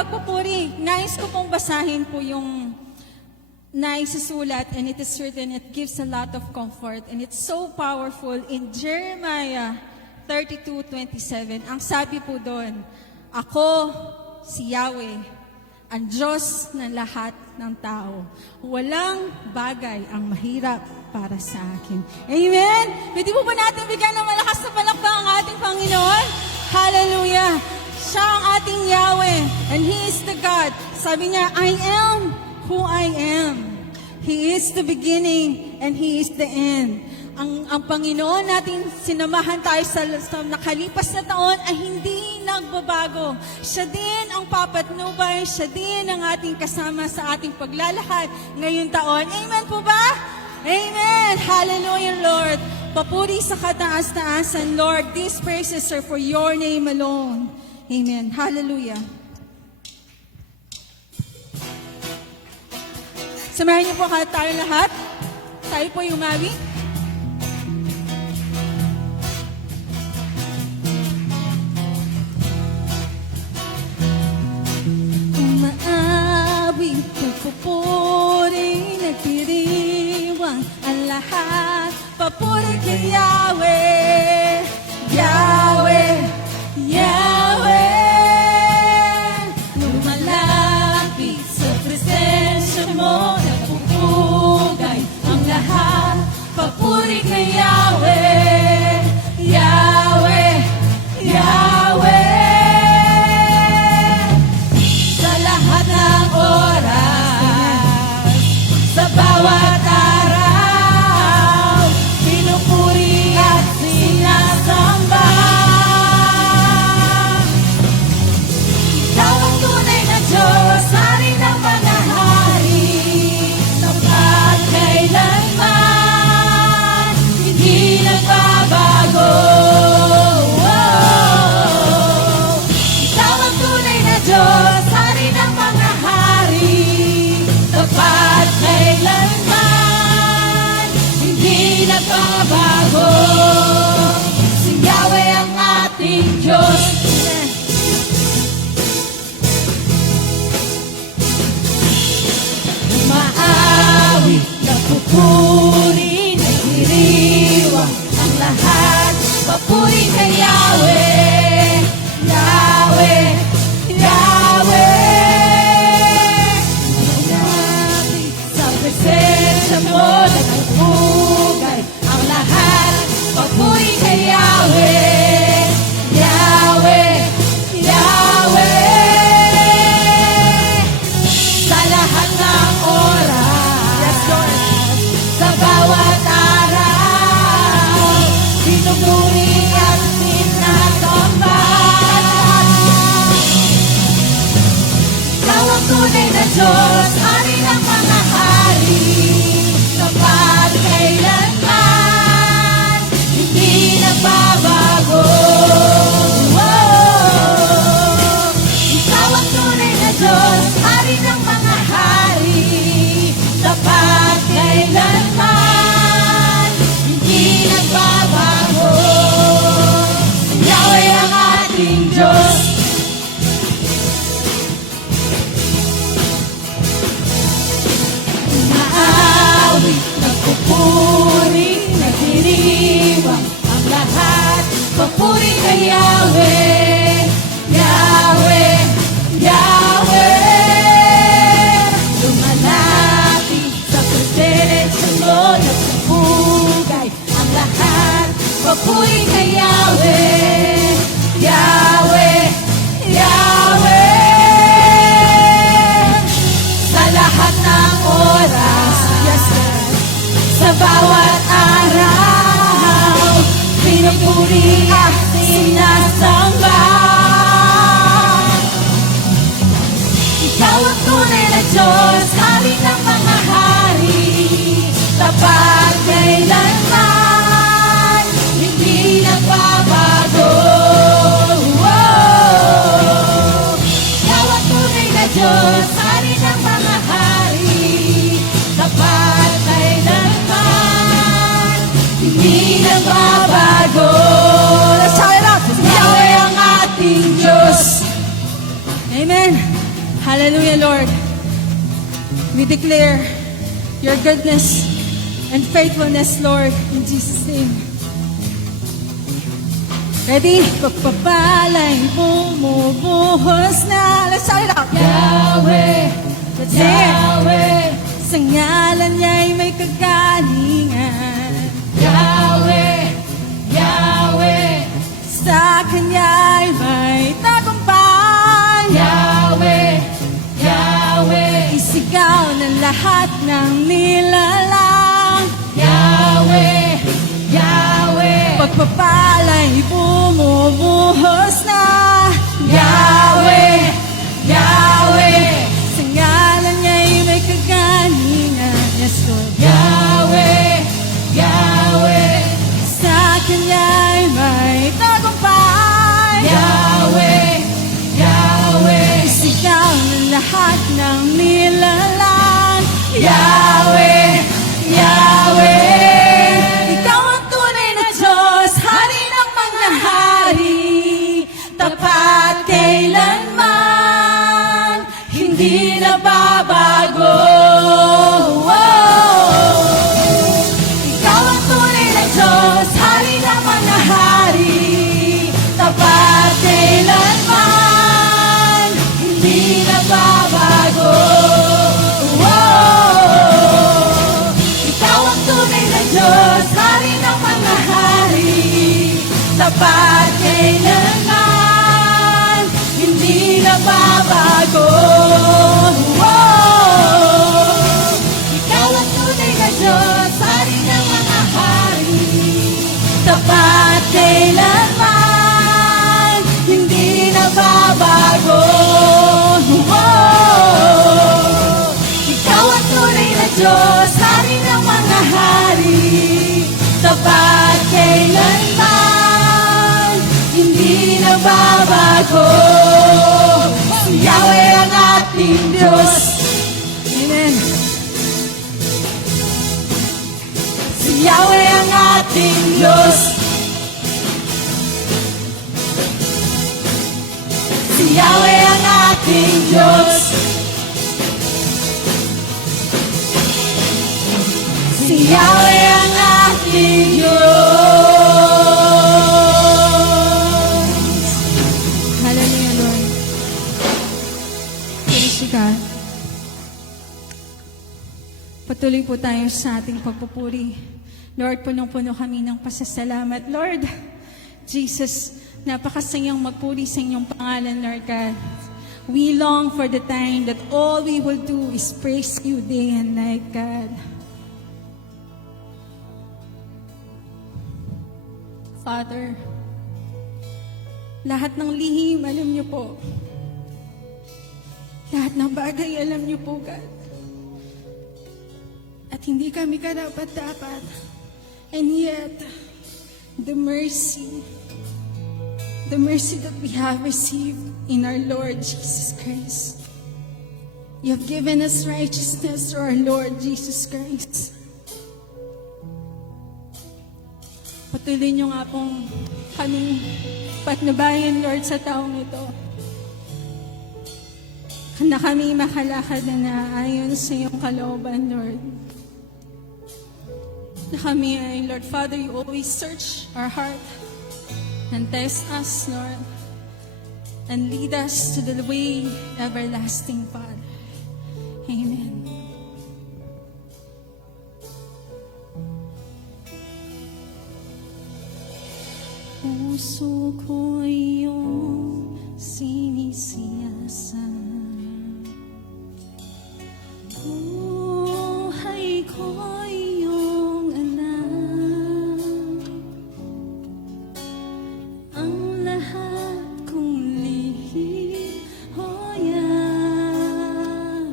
pagpupuri, nais ko pong basahin po yung naisusulat, and it is written, it gives a lot of comfort, and it's so powerful in Jeremiah 32:27. Ang sabi po doon, ako, si Yahweh, ang Diyos ng lahat ng tao. Walang bagay ang mahirap para sa akin. Amen? Pwede po ba natin bigyan ng malakas na palakpak ang ating Panginoon? Hallelujah! Siya ang ating Yahweh, and He is the God. Sabi niya, I am who I am. He is the beginning, and He is the end. Ang Panginoon natin, sinamahan tayo sa nakalipas na taon ay hindi nagbabago. Siya din ang papatnubay, siya din ang ating kasama sa ating paglalakad ngayong taon. Amen po ba? Amen! Hallelujah, Lord! Papuri sa kataas-taasan, Lord. These praises are for your name alone. Amen. Hallelujah. Samahan niyo po tayo lahat. Tayo po yumawi. Umaawi, nagpupuri, nagdiriwang ang lahat. Papuri kay Yahweh, Yahweh, Yahweh. Lumalapit sa presensya mo, napupugay ang lahat. Papuri kay Yahweh, Yahweh, Yahweh. Sa lahat ng oras, sa bawat araw, pinupuri at sinasamba. Ikaw ang tunay na Diyos, hari ng mga hari, tapat kailanman, hindi nagbabago. Ikaw ang tunay na Diyos, hari ng mga hari, tapat kailanman, hindi nagbabago. Si Yahweh ang ating Diyos. Umaawi, nagpupuri, nagdiriwang ang lahat. Papuri kay Yahweh, Yahweh, Yahweh. Lumapit sa presensya mo, nagpupugay ang lahat. Papuri kay Yahweh, Yahweh, Yahweh. Sa lahat ng oras, sa bawat araw, pinupuri at sinasamba. Ikaw ang tunay na Diyos, hari ng mga hari, tapat kailanman, hindi nagbabago. Ikaw ang tunay na Diyos, hari ng mga hari, tapat kailanman, hindi nagbabago. Yahweh ang ating Diyos. Umaawi, nagpupuri, nagdiriwang ang lahat. Papuri kay Yahweh, Yahweh, Yahweh. Lumalapit sa presensya mo, nagpupugay ang lahat. Papuri kay Yahweh, Yahweh, Yahweh. Sa lahat ng oras, yes, sa bawat araw, pinupuri at sinasamba. Ikaw ang tunay na Diyos, hari ng mga hari, tapat kailanman, hindi nagbabago. Ikaw ang tunay na Diyos, hari ng mga hari, tapat kailanman, hindi nagbabago. Let's shout it out! Yahweh ang ating Diyos. Amen. Hallelujah, Lord. We declare your goodness and faithfulness, Lord, in Jesus' name. Ready? Pagpapalay bumubuhos na. Let's shout it out. Yahweh, Let's sing it. Yahweh, Sa ngalan niya'y may kagalingan. Yahweh, Yahweh, Sa Kanya'y may tagumpay. Yahweh, Yahweh, Isigaw ng lahat ng nilalang. Yahweh, Yahweh, Pagpapalay bumubuhos na. Yahweh, Yahweh, Sa ngalan niya'y may kagalingan. Yes, Lord. Yahweh, Yahweh, Sa Kanya'y may tagumpay. Yahweh, Yahweh, Isigaw ng lahat ng nilalang. Yahweh, Yahweh, Ikaw ang tunay na Diyos, Hari ng mga hari, tapat kailanman, hindi nababago. Ikaw ang tunay na Diyos, Hari ng mga hari, tapat kailanman, hindi nababago. Ikaw ang tunay na Diyos, Hari ng mga hari, tapat kailanman, hindi nababago. Ikaw ang tunay na Diyos, Hari ng mga hari, tapat kailanman, hindi nababago. Ikaw ang tunay na Diyos, Hari ng mga hari, tapat kailanman, hindi nababago. Si Yahweh ang ating Diyos. Amen. Si Yahweh ang ating Diyos. Si Yahweh ang ating Diyos. Si Yahweh ang ating Diyos. Hallelujah, Lord. Praise you, God. Patuloy po tayo sa ating pagpupuri. Lord, punong-puno kami ng pasasalamat. Lord, Jesus, napakasayang magpuri sa inyong pangalan, Lord God. We long for the time that all we will do is praise you day and night, God. Father, lahat ng lihim, alam niyo po. Lahat ng bagay, alam niyo po, God. At hindi kami karapat-dapat. And yet, the mercy that we have received in our Lord Jesus Christ. You have given us righteousness through our Lord Jesus Christ. Patuloy niyo nga pong kaming patnubayan, Lord, sa taong ito. Na kami makalakad na naayon sa iyong kalooban, Lord. Na kami ay, Lord Father, you always search our heart and test us, Lord, and lead us to the way everlasting, Father. Amen. Puso ko iyong sinisiyasan. Buhay ko iyong alam. Ang lahat kong lihim, o Yahweh,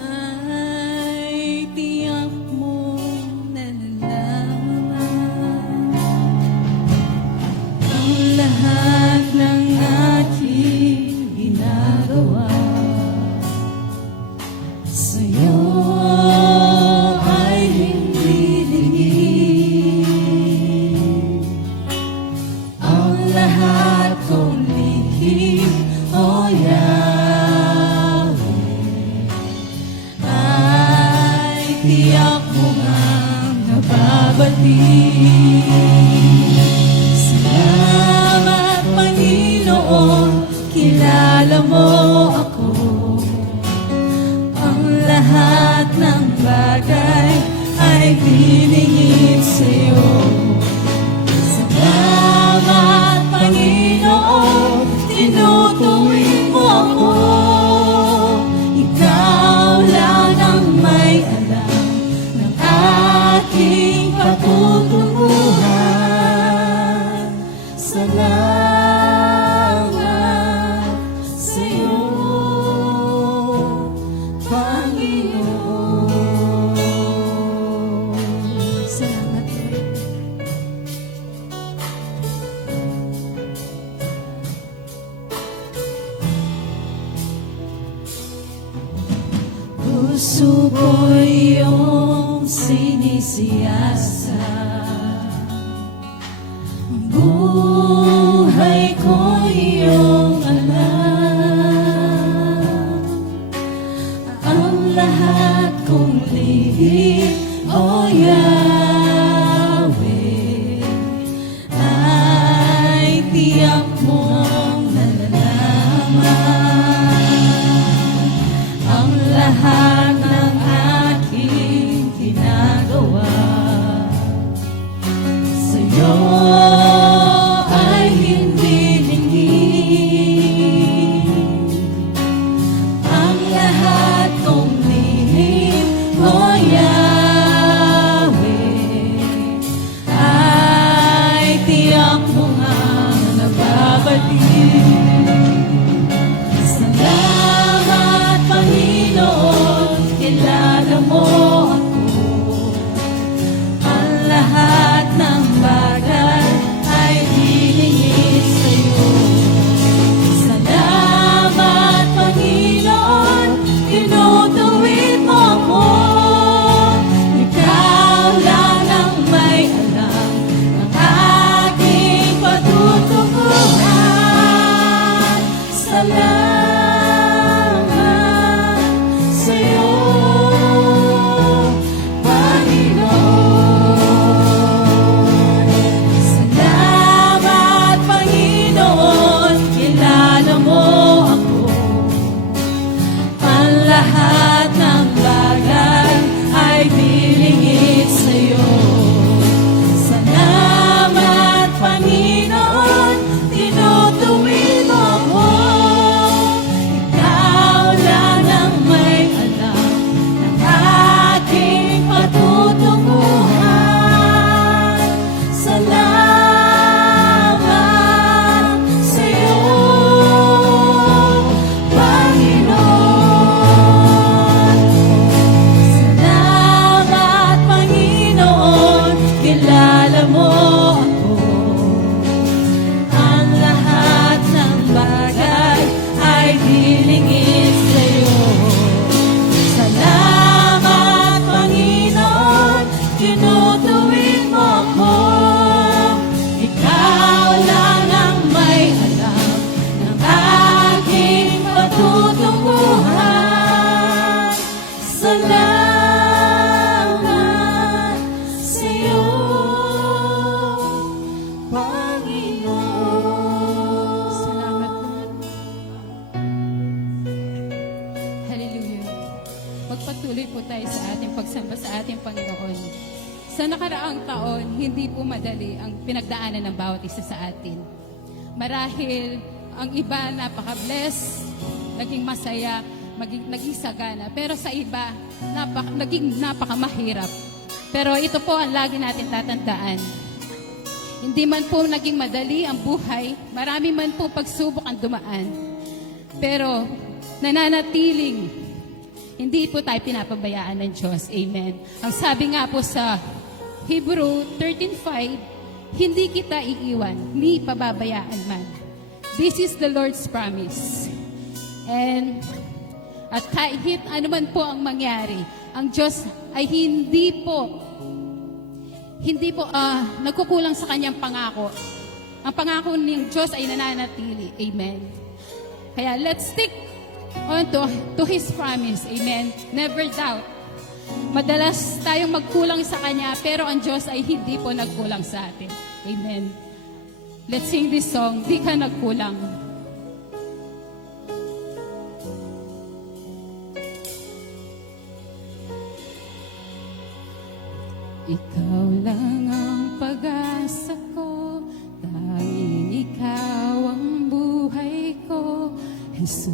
ay tiyak mo nalalaman. Ang lahat ng aking ginagawa sa'yo ay hindi lingid. Ang lahat kong lihim, o Yahweh, babalik. Salamat, Panginoon, kilala mo ako. Ang lahat ng bagay ay binigit sa'yo. Salamat, Panginoon, tinutuwid mo ako. Ikaw lang ang may alam ng aking patutunguhan. Salamat sa'yo, Panginoon. Salamat, Lord. Puso ko iyong sinisiyasa, buhay ko iyong alam. Ang lahat kong lihim, O Yahweh, ay tiyak mong nalalaman. Ang lahat ng aking ginagawa sa'yo ay hindi lingid. Ang lahat kong lihim, O Yahweh, ay tiyak mo nga nababalik. Salamat, Panginoon, kilala mo ako. Ang lahat ng bagay ay hiningin sa'yo. Salamat, Panginoon, tinutuwid mo ako. Ikaw lang ang may alam ng aking patutunguhan. Salamat sa'yo, Panginoon. Salamat, Panginoon, kilala mo ako. Ang lahat ng bagay ay bilingit sa'yo. Salamat, Panginoon, tinutuwid mo ako. Ikaw lang ang may alam ng aking patutunguhan. Salamat sa'yo, Panginoon. Salamat, Panginoon, kilala mo ako. Ang lahat ng bagay ay dilingit sa'yo. Salamat, Panginoon, tinutuwid mo ako. Ikaw lang ang may alam ng aking patutunguhan. Salamat sa'yo, Panginoon. Salamat, Lord. Hallelujah. Magpatuloy po tayo sa ating pagsamba sa ating Panginoon. Sa nakaraang taon, hindi po madali ang pinagdaanan ng bawat isa sa atin. Marahil ang iba napaka-bless, naging masaya, naging sagana. Pero sa iba, naging napakamahirap. Pero ito po ang lagi natin tatandaan. Hindi man po naging madali ang buhay, marami man po pagsubok ang dumaan. Pero nananatiling, hindi po tayo pinapabayaan ng Diyos. Amen. Ang sabi nga po sa Hebrew 13:5, hindi kita iiwan, ni pababayaan man. This is the Lord's promise. At kahit ano man po ang mangyari, ang Diyos ay hindi po nagkukulang sa kanyang pangako. Ang pangako ng Diyos ay nananatili. Amen. Kaya let's stick on to His promise. Amen. Never doubt. Madalas tayong magkulang sa Kanya, pero ang Diyos ay hindi po nagkulang sa atin. Amen. Let's sing this song, Di Ka Nagkulang. Ikaw lang ang pag-asa ko, tanging ikaw ang buhay ko, Jesus.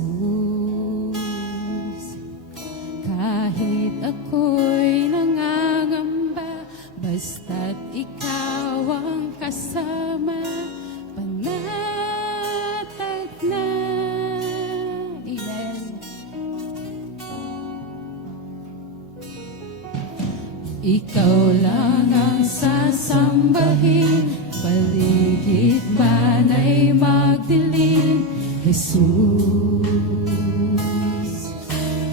Kahit ako'y nangangamba, basta't ikaw ang kasama, panatag na. Amen. Ikaw lang ang sasambahin, paligid man ay magdilim, Jesus.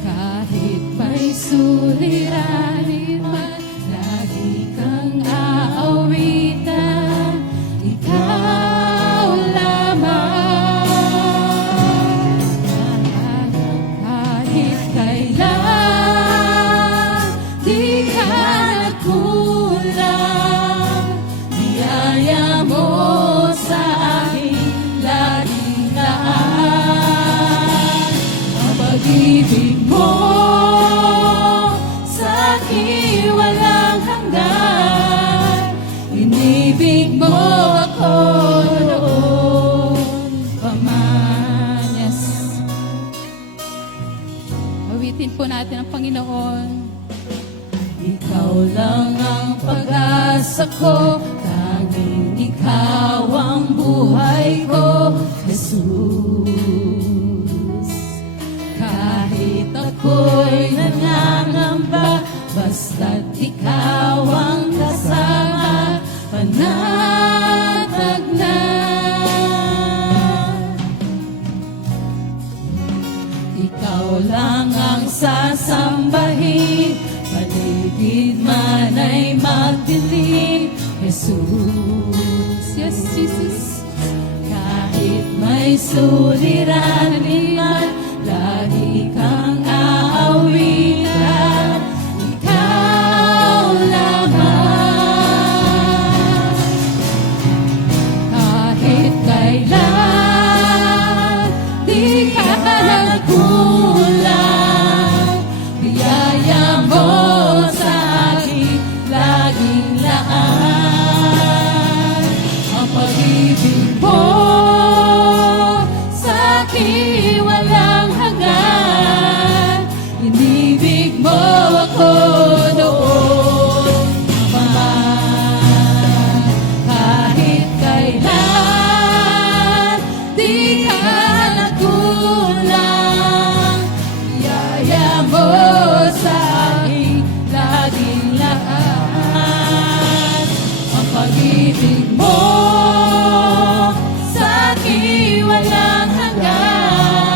Kahit may suliranin man, lagi kang aawitan, ikaw lamang. Kahit kailan, di ka nagkulang, biyaya mo sa akin laging daan. Ang pag-ibig mo sa akin walang hanggan, inibig mo ako noon pa man. Yes. Awitin po natin ang Panginoon. Ikaw lang ang pag-asa ko, tanging ikaw ang buhay ko, Jesus. Kahit ako'y nangangamba, basta't ikaw ang kasama, panatag na. Ikaw lang ang sasambahin, paligid man ay magdilim, Jesus. Yes, Jesus. Kahit may suliranin man, lagi kang aawitan, ikaw lamang. Kahit kailan, di ka nagkulang, biyaya mo sa akin laging laan. Ang pag-ibig mo sa akin walang hanggan, inibig mo ako noon pa man. Kahit kailan, di ka nagkulang, biyaya mo sa akin laging laan. Ang pag-ibig mo sa akin walang hanggan,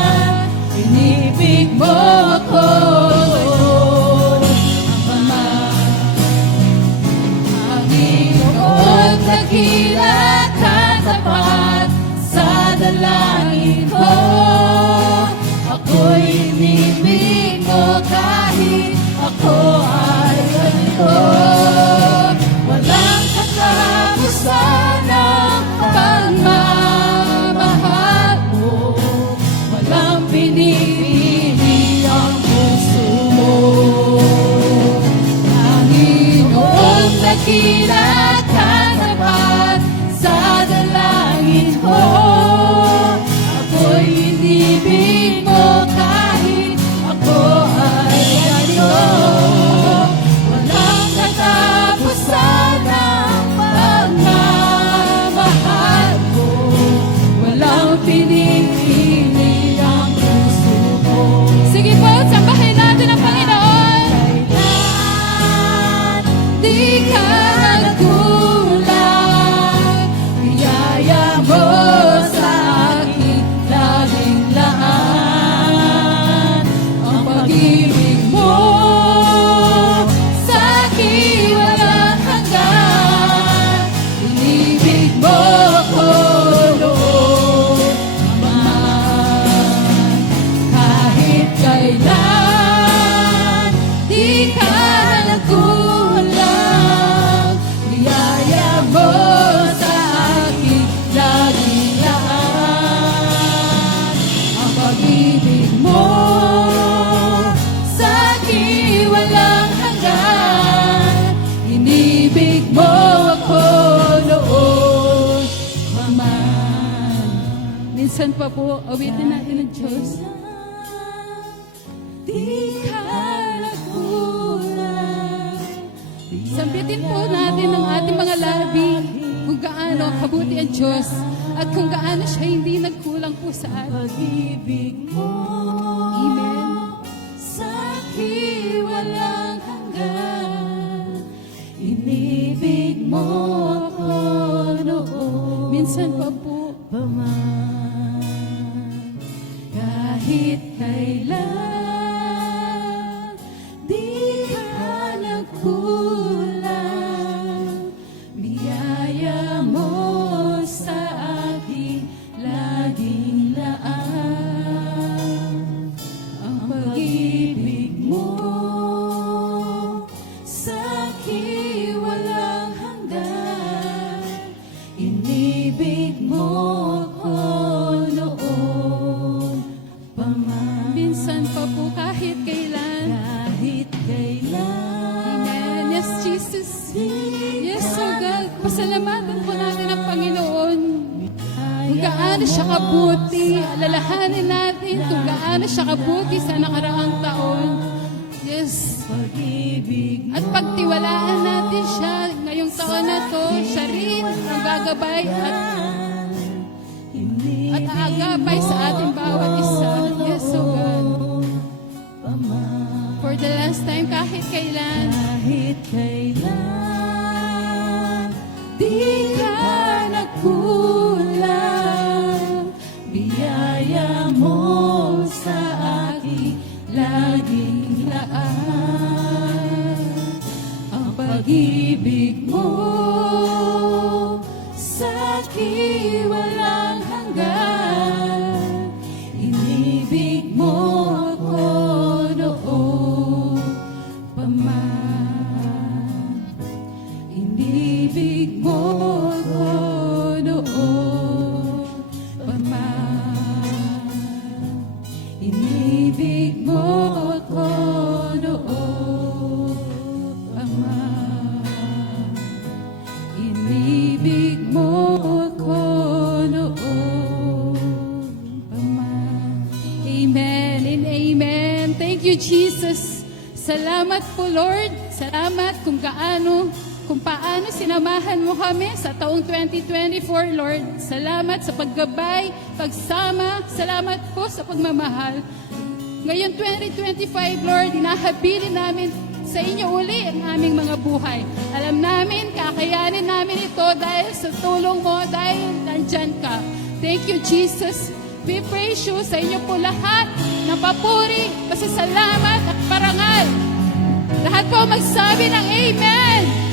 Minsan pa po, awitin natin ang Diyos. Di ka nagkulang. Sambitin po natin ang ating mga labi kung gaano kabuti ang Diyos at kung gaano siya hindi nagkulang po sa atin. Pag-ibig mo Amen. sa'kin walang hanggan. Inibig mo ako noon Minsan pa po, pa man. Kahit kailan di ka nagkulang. Biyaya mo sa akin laging laan. Ang pag-ibig mo sa'kin walang hanggan. Inibig mo ako noon pa man. minsan pa po kahit kailan. Kahit kailan. Amen. Yes, Jesus. Yes, oh God. Pasalamatan po natin ang Panginoon. Kung gaano siya kabuti, alalahanin natin kung gaano siya kabuti sa nakaraang taon. Yes. Pag-ibig At pagtiwalaan natin siya ngayong taon na to, siya rin ang gagabay at aagapay sa ating bawat isa. Yes, oh God. For the last time, kahit kailan, kahit kailan di ka nagkulang. Biyaya mo sa akin laging laan. Ang pag-ibig mo sa'kin walang hanggan. Inibig mo ako noon pa man. Inibig mo ako noon pa man. Inibig mo ako noon pa man. Inibig mo ako noon pa man. Amen and amen. Thank you, Jesus. Salamat po, Lord. Salamat kung paano sinamahan mo kami sa taong 2024, Lord. Salamat sa paggabay, pagsama. Salamat po sa pagmamahal. Ngayon 2025, Lord, hinahabilin namin sa inyo uli ang aming mga buhay. Alam namin, kakayanin namin ito dahil sa tulong mo, dahil nandyan ka. Thank you, Jesus. We praise you sa inyo po lahat ng papuri, pasasalamat at parangal. Lahat po magsabi ng Amen.